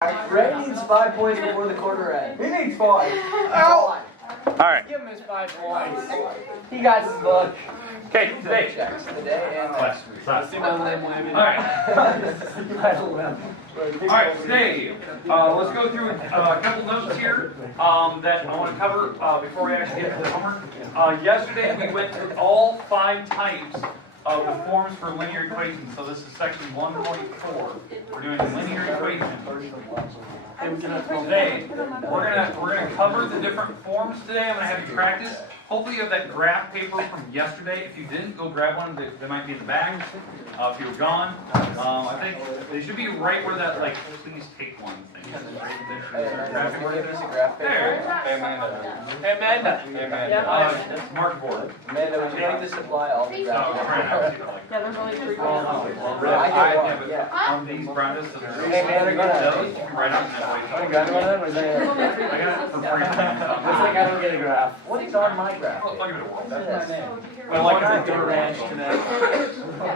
Ray needs 5 points before the quarter ends. He needs 5. Ow! Alright. Give him his 5 points. He got his book. Okay, today. Checks today and last week. See my limb waving. Alright. Alright, Today, let's go through a couple notes here that I want to cover before we actually get to the homework. Yesterday we went through all 5 types of the forms for linear equations. So this is section 1.4. We're doing linear equations. Today, we're gonna cover the different forms today. I'm gonna have you practice. Hopefully you have that graph paper from yesterday. If you didn't, go grab one. They might be in the bag. If you're gone, I think they should be right where that, like, please take one thing. We're giving us a graph paper. There. Hey, Amanda. Hey, Amanda. Hey, Amanda. That's mark board. Amanda, would you like to supply all the graph paper? Yeah, there's only 3 I get one, yeah. On these brownies, so there's Hey, man, I got those. You can write out in that way. I got one of them, or is that I got it for free. Looks like I don't get a graph. What is on my graph? I'll give it a whirl. That's my name. Well, like a Duh Ranch today.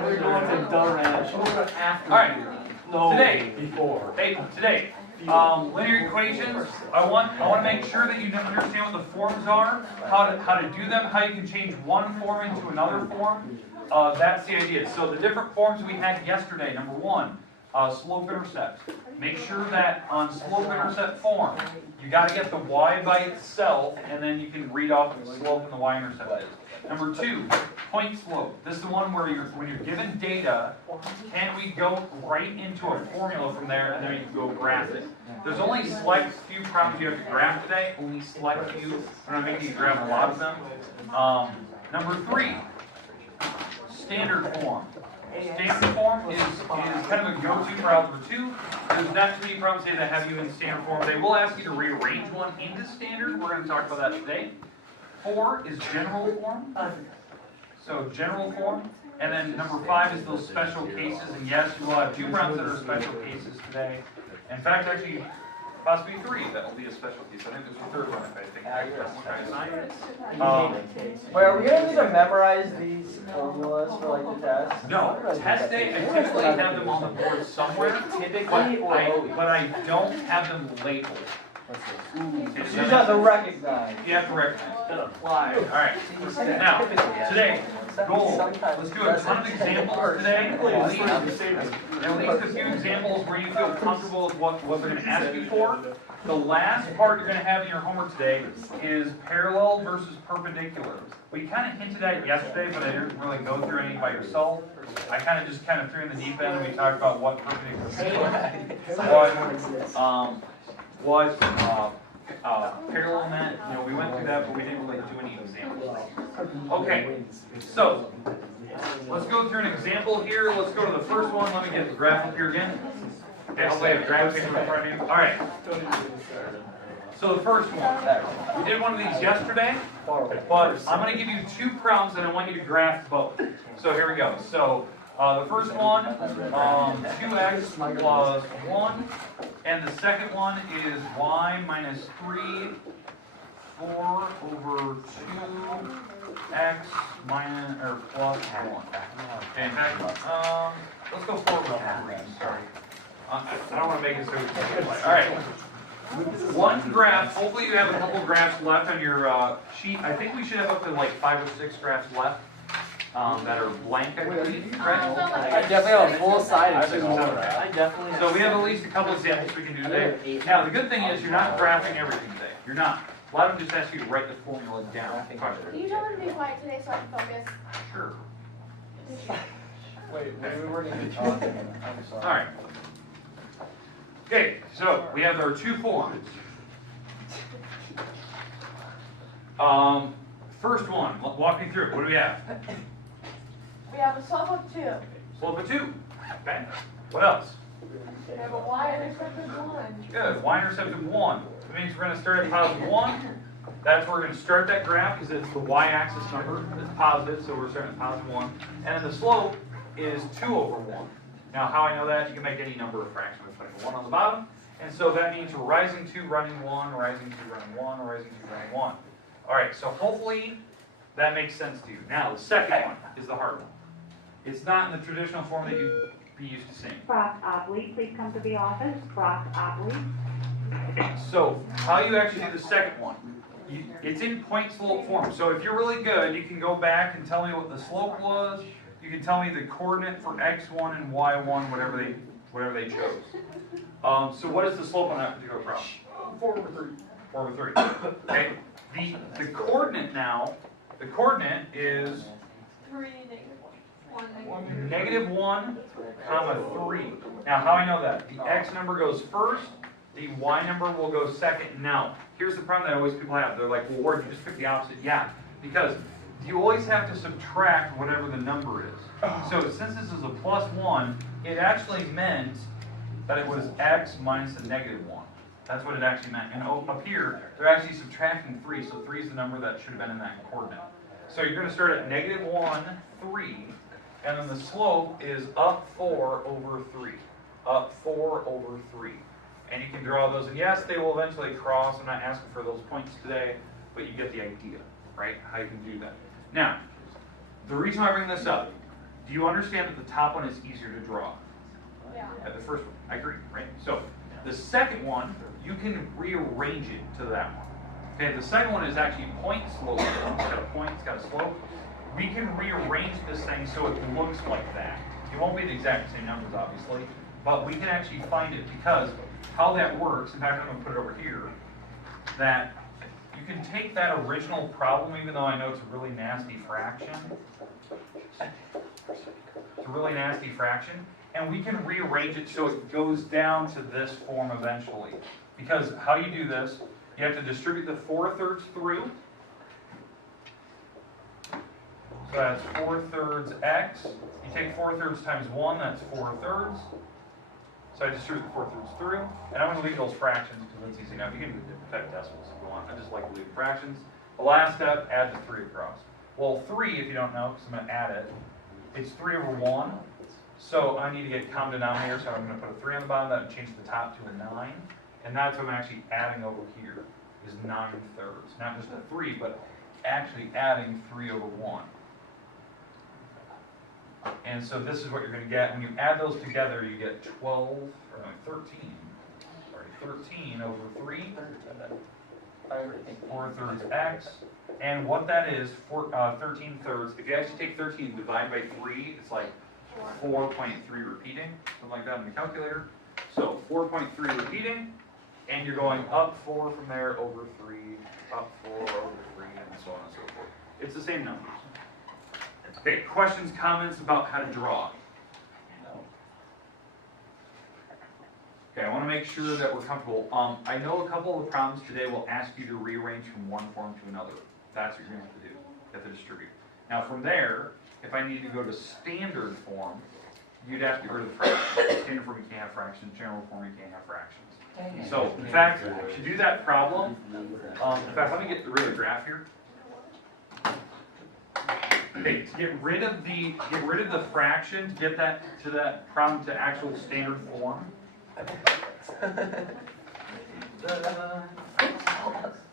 We're going to Duh Ranch. Alright, No, today. before. Hey, today, linear equations. I want to make sure that you understand what the forms are, how to do them, how you can change one form into another form. That's the idea. So the different forms we had yesterday. Number 1, slope-intercept. Make sure that on slope-intercept form, you got to get the y by itself, and then you can read off the slope and the y-intercept is. Number 2, point slope. This is the one where when you're given data, can we go right into a formula from there, and then you can go graph it. There's only select few problems you have to graph today. Only select few. We're not making you graph a lot of them. Number 3, standard form. Standard form is kind of a go-to for Algebra 2. There's not too many problems today that have you in standard form. They will ask you to rearrange one into standard. We're going to talk about that today. 4 is general form. So general form. And then number 5 is those special cases. And yes, you will have 2 rounds that are special cases today. In fact, actually, possibly 3 that will be a special case. I think there's a 3rd one if I think Wait, are we going to need to memorize these formulas for like the test? No, test day, I typically have them on the board somewhere, but I don't have them labeled. You have to recognize. You have to recognize. Why? Alright, now, today, goal, let's do a ton of examples today. At least a few examples where you feel comfortable with what they're going to ask you for. The last part you're going to have in your homework today is parallel versus perpendicular. We kind of hinted at it yesterday, but I didn't really go through any by yourself. I kind of just threw in the deep end and we talked about what perpendicular was, parallel meant. You know, we went through that, but we didn't really do any examples. Okay, so let's go through an example here. Let's go to the first one. Let me get the graph up here again. Okay, hopefully I have a graph paper in front of you. All right. So the first one, we did one of these yesterday, but I'm going to give you 2 problems and I want you to graph both. So here we go. So the first one, 2x plus 1, and the second one is y minus 3, 4 over 2x minus, or plus 1. Okay, let's go 4 over 3, sorry. I don't want to make it so easy. All right. One graph, hopefully you have a couple graphs left on your sheet. I think we should have up to like 5 or 6 graphs left that are blank, I believe, right? I definitely have a full-sided. So we have at least a couple examples we can do today. Now, the good thing is you're not graphing everything today. You're not. A lot of them just ask you to write the formula down. Can you tell them to be quiet today so I can focus? Sure. Wait, we weren't even talking. I'm sorry. All right. Okay, so we have our 2 forms. First one, walk me through it. What do we have? We have a slope of 2. Slope of 2. Okay. What else? We have a y-intercept of 1. Good. Y-intercept of 1. That means we're going to start at positive 1. That's where we're going to start that graph because it's the y-axis number. It's positive, so we're starting at positive 1. And then the slope is 2 over 1. Now, how I know that? You can make any number of fractions with like a 1 on the bottom. And so that means we're rising 2, running 1, rising 2, running 1, rising 2, running 1. All right, so hopefully that makes sense to you. Now, the second one is the hard one. It's not in the traditional form that you'd be used to seeing. Brock Obley, please come to the office. Brock Obley. So, how you actually do the second one? It's in point slope form. So if you're really good, you can go back and tell me what the slope was. You can tell me the coordinate for x1 and y1, whatever they chose. So what is the slope on that particular problem? 4/3. Okay. The coordinate now, the coordinate is 3, -1. -1, comma 3. Now how I know that? The x number goes first, the y number will go second. Now, here's the problem that always people have. They're like, well, Ward, you just pick the opposite. Yeah, because you always have to subtract whatever the number is. So since this is a +1, it actually meant that it was x minus a -1. That's what it actually meant. And up here, they're actually subtracting 3, so 3 is the number that should have been in that coordinate. So you're going to start at -1, 3, and then the slope is up 4 over 3. Up 4 over 3. And you can draw those, and yes, they will eventually cross. I'm not asking for those points today, but you get the idea, right? How you can do that. Now, the reason I bring this up, do you understand that the top one is easier to draw? Yeah. At the first one, I agree, right? So, the second one, you can rearrange it to that one. Okay, the second one is actually point slope. It's got a point, it's got a slope. We can rearrange this thing so it looks like that. It won't be the exact same numbers, obviously, but we can actually find it because how that works, in fact, I'm going to put it over here, that you can take that original problem, even though I know it's a really nasty fraction. It's a really nasty fraction, and we can rearrange it so it goes down to this form eventually. Because how you do this, you have to distribute the 4/3 through. So that's 4/3 x. You take 4/3 times 1, that's 4/3. So I distribute the 4/3 through, and I'm going to leave those fractions because it's easy enough. You can type decimals if you want. I just like to leave fractions. The last step, add the 3 across. Well, 3, if you don't know, because I'm going to add it, it's 3 over 1. So I need to get common denominator, so I'm going to put a 3 on the bottom, that would change the top to a 9. And that's what I'm actually adding over here, is 9/3. Not just a 3, but actually adding 3 over 1. And so this is what you're going to get. When you add those together, you get 13 over 3, 4/3 x. And what that is, 13/3. If you actually take 13 and divide by 3, it's like 4.3 repeating, something like that in the calculator. So 4.3 repeating, and you're going up 4 from there over 3, up 4 over 3, and so on and so forth. It's the same numbers. Okay, questions, comments about how to draw? Okay, I want to make sure that we're comfortable. I know a couple of the problems today will ask you to rearrange from one form to another. That's what you're going to have to do. You have to distribute. Now from there, if I need to go to standard form, you'd have to get rid of the fractions. Standard form, you can't have fractions. General form, you can't have fractions. So, in fact, to do that problem, in fact, let me get rid of the graph here. Okay, to get rid of the fraction, to get that to that problem to actual standard form.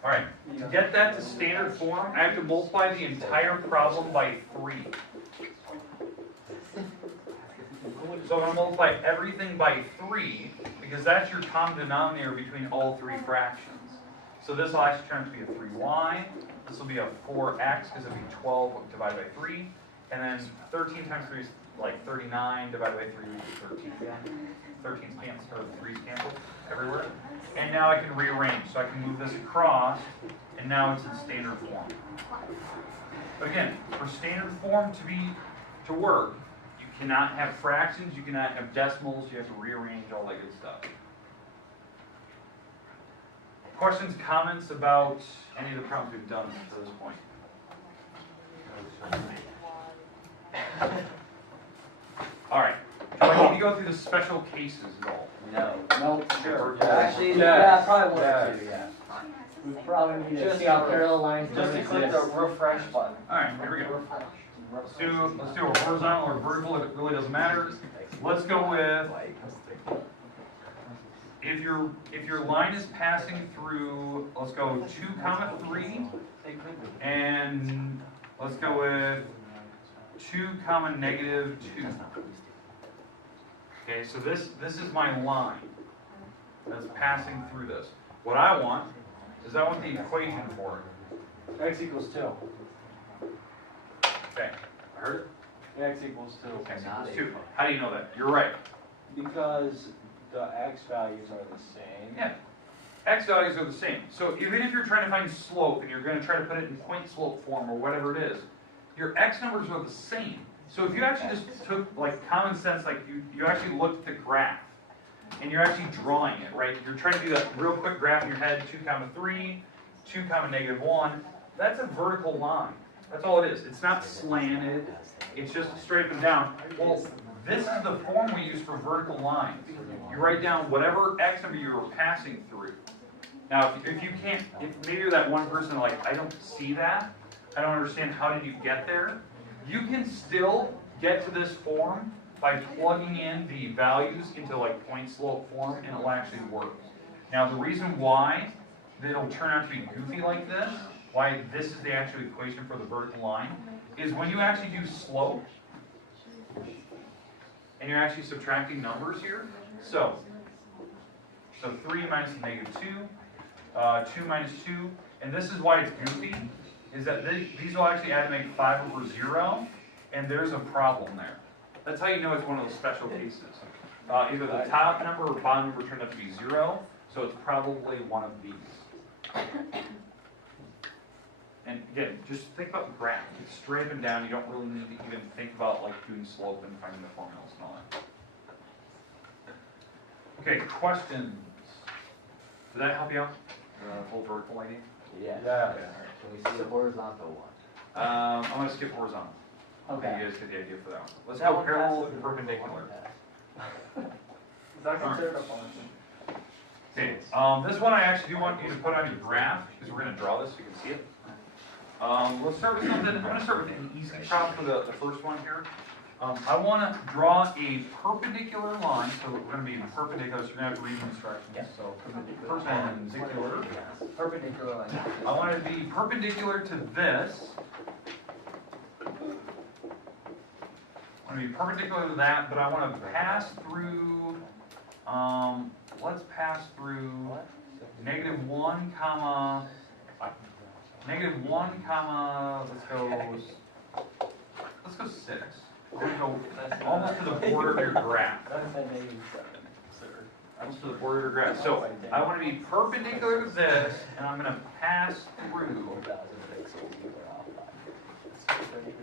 All right, to get that to standard form, I have to multiply the entire problem by 3. So I'm going to multiply everything by 3, because that's your common denominator between all 3 fractions. So this will actually turn out to be a 3y. This will be a 4x, because it'll be 12 divided by 3. And then 13 times 3 is like 39, divided by 3 is 13 again. 13's canceled, or 3's canceled everywhere. And now I can rearrange. So I can move this across, and now it's in standard form. But again, for standard form to work, you cannot have fractions, you cannot have decimals, you have to rearrange all that good stuff. Questions, comments about any of the problems we've done to this point? All right. Do I need to go through the special cases at all? No, sure. Actually, Yeah. probably one or two, yeah. We probably need to Just see how to- parallel lines Just to click the refresh button. All right, here we go. Let's do a horizontal or vertical. It really doesn't matter. Let's go with, if your line is passing through, let's go 2, 3, and let's go with 2, -2. Okay, so this is my line that's passing through this. What I want is I want the equation for it. X equals 2. Okay, I heard it? X equals 2. X equals 2. How do you know that? You're right. Because the X values are the same. Yeah. X values are the same. So even if you're trying to find slope and you're going to try to put it in point slope form or whatever it is, your X numbers are the same. So if you actually just took like common sense, like you actually looked at the graph and you're actually drawing it, right? You're trying to do that real quick graph in your head, 2 comma 3, 2 comma negative 1. That's a vertical line. That's all it is. It's not slanted. It's just straight up and down. Well, this is the form we use for vertical lines. You write down whatever X number you were passing through. Now, if you can't, if maybe you're that one person like, I don't see that, I don't understand how did you get there, you can still get to this form by plugging in the values into like point slope form and it'll actually work. Now, the reason why it'll turn out to be goofy like this, why this is the actual equation for the vertical line, is when you actually do slope, and you're actually subtracting numbers here. So 3 minus negative 2, 2 minus 2, and this is why it's goofy, is that these will actually add to make 5 over 0, and there's a problem there. That's how you know it's one of those special cases. Either the top number or bottom number turned out to be 0, so it's probably one of these. And again, just think about the graph. It's straight up and down. You don't really need to even think about like doing slope and finding the formulas and all that. Okay, questions? Did that help you out? The whole vertical idea? Yeah. Can we see the horizontal one? I'm going to skip horizontal. Okay. You guys get the idea for that one. Let's That go one parallel passes. and perpendicular. Is that considered a function? Okay, this one I actually do want you to put on your graph because we're going to draw this so you can see it. Let's start with something. I'm going to start with an easy problem for the first one here. I want to draw a perpendicular line, so we're going to be in perpendicular, so you're going to have to read the instructions. So perpendicular. Perpendicular line. I want it to be perpendicular to this. I want to be perpendicular to that, but I want to pass through, let's pass through negative 1 comma, let's go 6. We're going to go almost to the border of your graph. Almost to the border of your graph. So I want to be perpendicular to this, and I'm going to pass through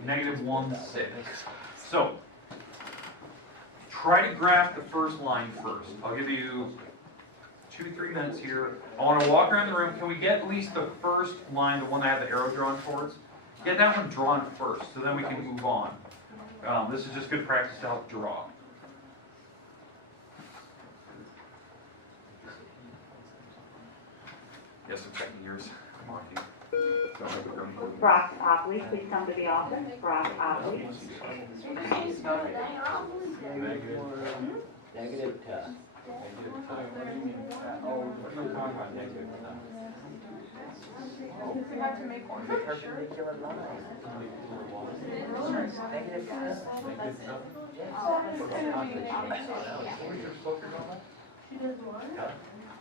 negative 1, 6. So try to graph the first line first. I'll give you 2-3 minutes here. I want to walk around the room. Can we get at least the first line, the one that I have the arrow drawn towards? Get that one drawn first, so then we can move on. This is just good practice to help draw. Yes, I'm checking yours. Come on, dude. Don't have it going forward. Brock Opley, please come to the office. Brock Opley. Negative 10. We have to make one picture.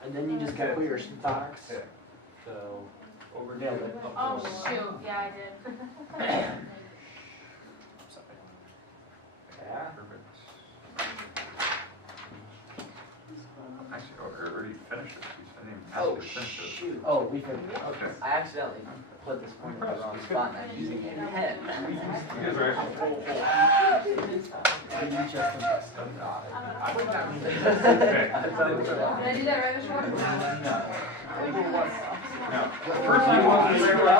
And then you just got your stocks. So, over Yeah. Oh, shoot, yeah, I did. Yeah. Perfect. Actually, I already finished it. I didn't even ask you to finish it. Shoot. Oh, we can. Okay. I accidentally put this point in the wrong spot and I'm using a pen. You guys are actually. Okay. Did I do that right before? Now, first line,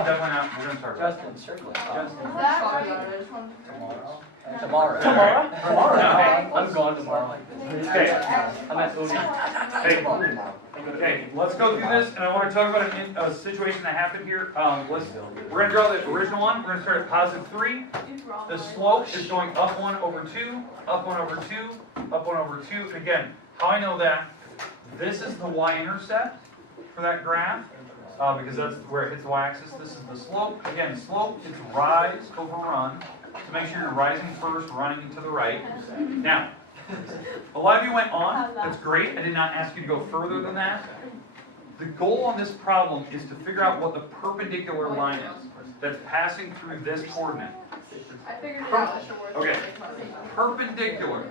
definitely not. We're gonna start. Justin, circle it. Justin. That, Tomorrow. Tomorrow? No. I'm gone tomorrow. Okay. I'm at Odie. Hey, okay, let's go through this, and I want to talk about a situation that happened here. We're going to draw the original one. We're going to start at positive 3. The slope is going up 1 over 2, up 1 over 2, up 1 over 2. And again, how I know that, this is the y-intercept for that graph, because that's where it hits the y-axis. This is the slope. Again, slope is rise over run. So make sure you're rising first, running to the right. Now, A lot of you went on, that's great, I did not ask you to go further than that. The goal on this problem is to figure out what the perpendicular line is that's passing through this coordinate. I figured it out. Okay, perpendicular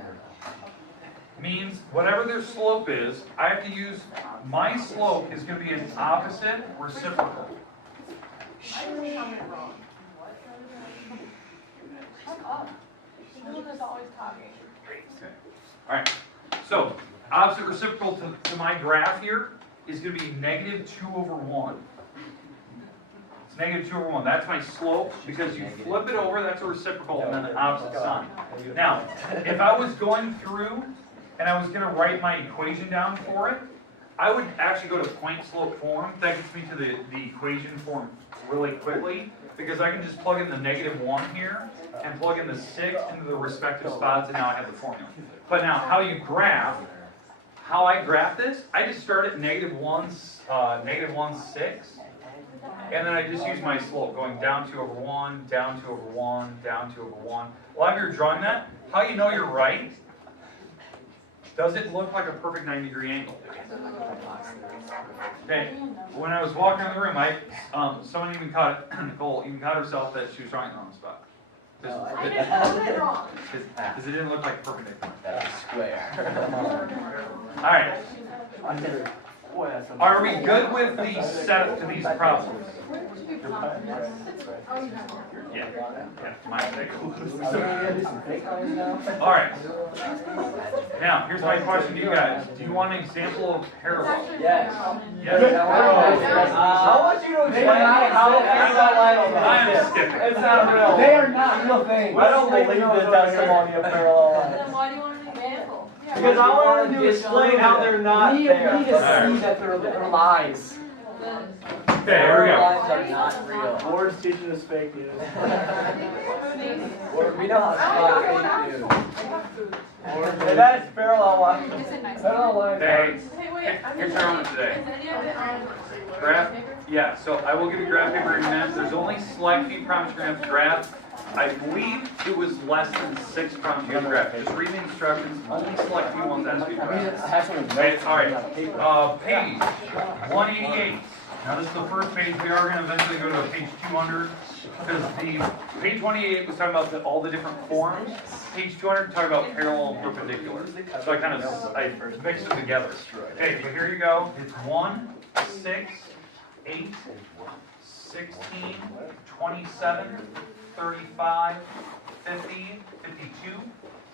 means whatever their slope is, I have to use, my slope is going to be an opposite reciprocal. Always talking. Okay. Alright, so opposite reciprocal to my graph here is going to be negative 2 over 1. It's negative 2 over 1. That's my slope, because you flip it over, that's a reciprocal, and then the opposite sign. Now, if I was going through and I was going to write my equation down for it, I would actually go to point slope form. That gets me to the equation form really quickly, because I can just plug in the negative 1 here and plug in the 6 into the respective spots, and now I have the formula. But now, how I graph this, I just start at negative 1, 6, and then I just use my slope, going down 2 over 1, down 2 over 1, down 2 over 1. A lot of you are drawing that. How you know you're right? Does it look like a perfect 90-degree angle? Okay, when I was walking in the room, someone even caught it, Nicole even caught herself that she was drawing the wrong spot. I did totally wrong. Because it didn't look like perpendicular. That's a square. Alright. Are we good with the setup to these problems? Yeah. My mistake. Alright. Now, here's my question to you guys. Do you want an example of parallel? Yes. Yes? I want you to explain how parallel lines I am exist. skipping. It's not real. They are not real things. I don't believe the testimony of parallel lines. Then why do you want an example? Because I wanted to explain how they're not We there. need to see that they're lies. Okay, here we go. Lines are not real. Ward's teaching us fake news. We know how to spot fake news. And that's parallel lines. Is it nice? Parallel lines. Hey, Hey, wait. here's our one today. Is any of it on Graph? Yeah, so I will give you graph paper in a minute. There's only select few problems you're going to have to graph. I believe it was less than 6 problems you have to graph. Just read the instructions. Only select few ones ask you to graph. Okay, alright. Page 188. Now this is the first page. We are going to eventually go to page 200. Because the page 188 was talking about all the different forms. Page 200 talking about parallel and perpendicular. So I mixed it together. Okay, so here you go. It's 1, 6, 8, 16, 27, 35, 50, 52.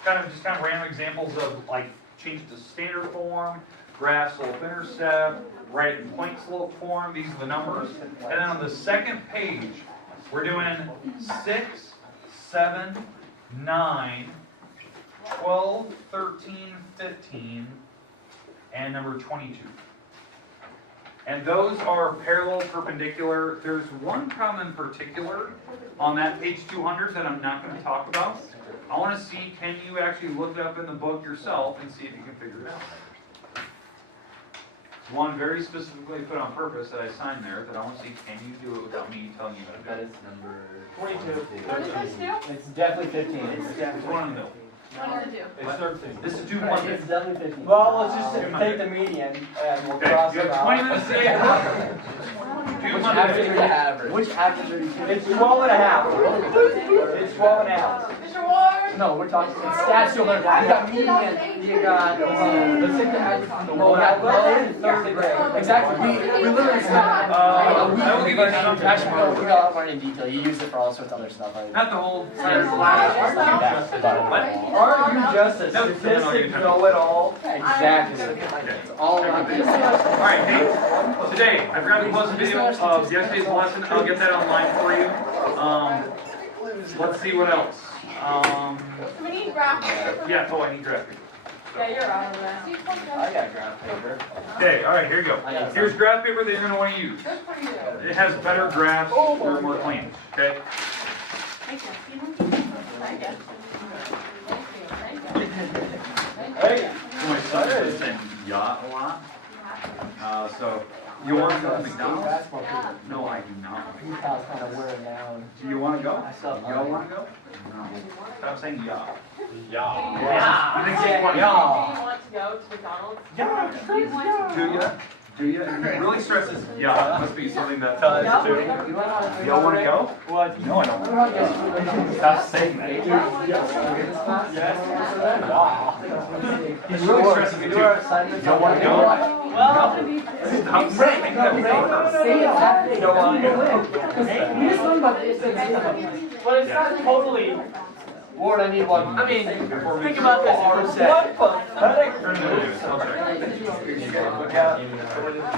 Just kind of random examples of like change to standard form, graph slope intercept, write it in point slope form. These are the numbers. And then on the second page, we're doing 6, 7, 9, 12, 13, 15, and number 22. And those are parallel perpendicular. There's one problem in particular on that page 200 that I'm not going to talk about. I want to see, can you actually look it up in the book yourself and see if you can figure it out. It's one very specifically put on purpose that I signed there that I want to see, can you do it without me telling you That how to is number 22. What is this do? It's definitely 15. do it. It's one in the middle. What does it do? It's 13. This is 2.1. It's definitely 15. Well, let's just take the median and we'll Okay, cross you it have 20 out. minutes today. Which average is the average? Which average are you doing? It's 12 and a half. It's 12 and a half. Mr. Ward? No, we're talking stats. You got median. You got. Let's take the average from the low. Third grade. Exactly. We literally spent I will give you some. actually we got learning in detail. You use it for all sorts of other stuff. Not the whole. Aren't you just a statistic know-it-all? Exactly. It's all about this. Alright, hey, today, I forgot to post a video of yesterday's lesson. I'll get that online for you. Let's see what else. We need graph paper. Yeah, oh, I need graph paper. Yeah, you're out of that. I got graph paper. Okay, alright, here you go. Here's graph paper that you're going to want to use. Good for you. It has better graphs, they're more clean, okay? Thank you. Thank you. Hey, My son has been saying yacht a lot. So You want to go to McDonald's? No, I do not. PayPal's kind of wearing down. Do you want to go? I still have Y'all want to go? No. Stop saying yeah. Yeah. You think you want Do to you want to go to McDonald's? Yeah. Do ya? Do ya? It really stresses. Yeah, must be something that. No. Y'all want to go? What? No, I don't. Stop saying that. He's really stressing me too. Y'all want to go? Stop saying that. You don't want to. But it's not totally. Ward, I need one. I mean, think about this for a What sec. pathetic.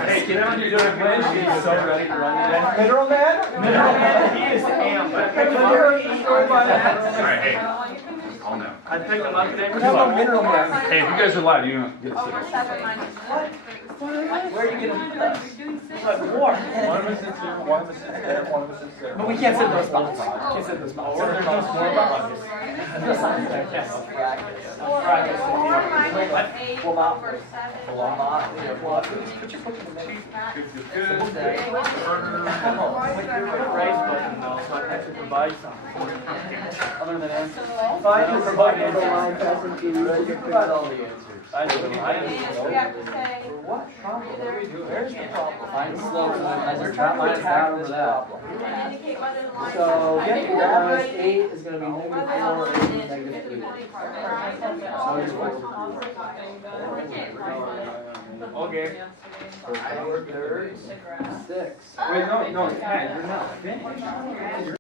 Hey, get on, you're doing good. She's so ready to run today. Mineral man? Mineral Man, he is amped. Alright, hey, calm down. I picked him up today. We're talking about mineral man. Hey, if you guys are loud, you don't get to sit. Where are you gonna War. One of us sits here, one of us sits there, one of us sits there. But we can't sit in those spots. Can't sit in those spots. There's no score about this. Just like that. Yes. Practice. Pull out. Pull Put your foot in the middle. Raise button though, so I have to provide something. Other than answers. I can provide the line passing to you. You provide all the answers. I do. We have to say, What problem are we doing? Where's the problem? Mine's slow, I We're just trying got to mine attack down this over that. problem. and indicate whether the line. So, is get your minus 8 is going to be whether the -4 line and is negative 3. 50 part. So it's 4. Okay. 4 thirds, 6. Wait, no, Ted, you're not finished.